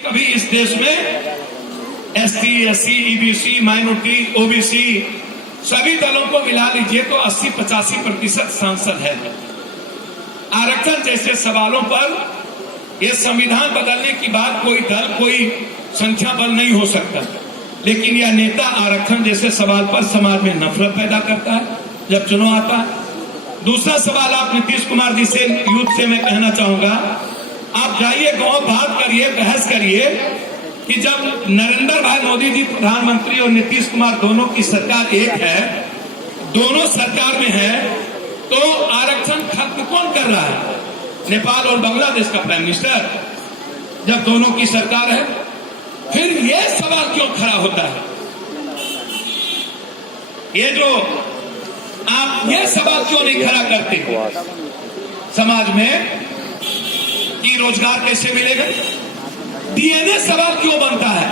कभी इस देश में ST, SC, EBC, minority, OBC सभी दलों को मिला लीजिए तो 80-85% सांसद है। आरक्षण जैसे सवालों पर यह संविधान बदलने की बात कोई दल, कोई संख्या बल नहीं हो सकता, लेकिन यह नेता आरक्षण जैसे सवाल पर समाज में नफरत पैदा करता है जब चुनाव आता है। दूसरा सवाल आप नीतीश कुमार जी से, यूथ से मैं कहना चाहूंगा, आप जाइए गांव, बात करिए, बहस करिए कि जब नरेंद्र भाई मोदी जी प्रधानमंत्री और नीतीश कुमार दोनों की सरकार एक है, दोनों सरकार में है, तो आरक्षण खत्म कौन कर रहा है? नेपाल और बांग्लादेश का प्राइम मिनिस्टर। जब दोनों की सरकार है, फिर यह सवाल क्यों खड़ा होता है? ये जो आप ये सवाल क्यों नहीं खड़ा करते समाज में कि रोजगार कैसे मिलेगा? डीएनए सवाल क्यों बनता है?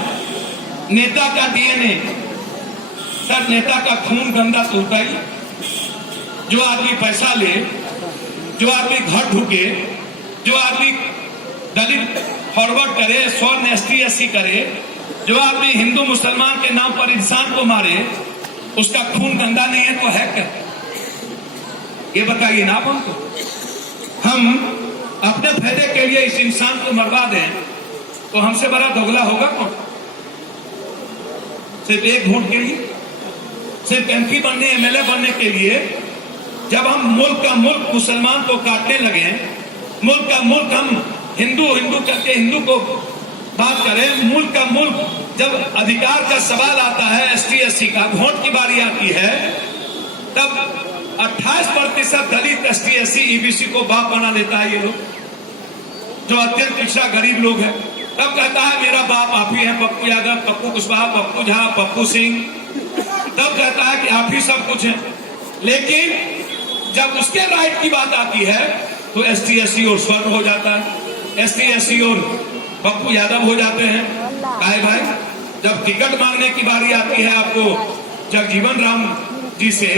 नेता का डीएनए, सर नेता का खून गंदा तो होता ही। जो आदमी पैसा ले, जो आदमी घर ढूके, जो आदमी दलित फॉरवर्ड करे, स्वर्ण एसटी एससी करे, जो आदमी हिंदू मुसलमान के नाम पर इंसान को मारे, उसका खून गंदा नहीं है तो है क्या? ये बताइए ना आप हमको। हम अपने फायदे के लिए इस इंसान को मरवा दें तो हमसे बड़ा दोगला होगा कौन? सिर्फ एक वोट के लिए, सिर्फ एमपी बनने, एमएलए बनने के लिए जब हम मुल्क का मुल्क मुसलमान को काटने लगे, मुल्क का मुल्क हम हिंदू हिंदू करके हिंदू को बात करें, मुल्क का मुल्क जब अधिकार का सवाल आता है, एसटी एससी का वोट की बारी आती है, तब 28% दलित एसटी एससी ईबीसी को बाप बना लेता है ये लोग, जो अत्यंत पिछड़ा गरीब लोग हैं। तब कहता है मेरा बाप आप ही है, पप्पू यादव, पप्पू कुशवाहा, पप्पू झा, पप्पू सिंह। तब कहता है कि आप ही सब कुछ है। लेकिन जब उसके राइट की बात आती है तो एसटी एससी और स्वर्ण हो जाता है, एसटी एससी और पप्पू यादव हो जाते हैं। भाई जब टिकट मांगने की बारी आती है आपको जगजीवन राम जी से,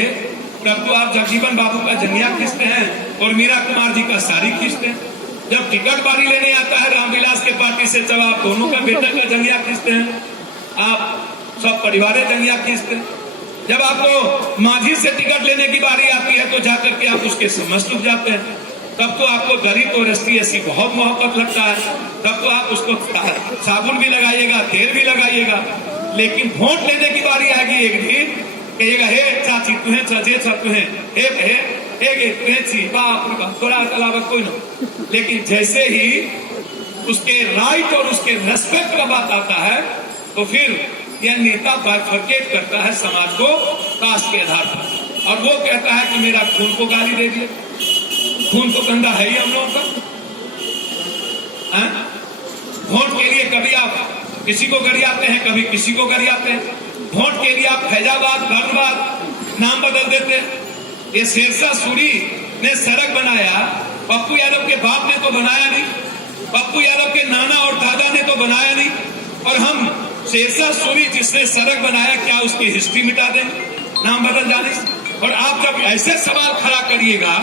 तब तो आप जगजीवन बाबू का जंगिया खींचते हैं और मीरा कुमार जी का साड़ी खींचते हैं। जब टिकट बारी लेने आता है रामविलास के पार्टी से, जब आप दोनों का बेटा का जंगिया खींचते हैं, आप सब परिवार जंगिया खींचते हैं। जब आपको मांझी से टिकट लेने की बारी आती है तो जाकर के आप उसके समझ लुट जाते हैं। तब तो आपको दलित और एसटी एससी बहुत मोहब्बत लगता है, तब तो आप उसको साबुन भी लगाइएगा, तेल भी लगाइएगा। लेकिन वोट लेने की बारी आएगी एक दिन, कहिएगा हे चाची तुहे चाचे तुहे थोड़ा अलावा कोई ना। लेकिन जैसे ही उसके राइट और उसके रेस्पेक्ट का बात आता है तो फिर यह नेता बाइफरकेट करता है समाज को कास्ट के आधार पर, और वो कहता है कि मेरा खून को गाली दे दिए। खून तो गंदा है ही हम लोगों का। वोट के लिए कभी आप किसी को गरियाते हैं, कभी किसी को गरियाते हैं। वोट के लिए आप फैजाबाद, धनबाद नाम बदल देते हैं। ये शेरशाह सूरी ने सड़क बनाया, पप्पू यादव के बाप ने तो बनाया नहीं, पप्पू यादव के नाना और दादा ने तो बनाया नहीं, और हम शेरशाह सूरी जिसने सड़क बनाया, क्या उसकी हिस्ट्री मिटा देंगे नाम बदल जाने से? और आप जब ऐसे सवाल खड़ा करिएगा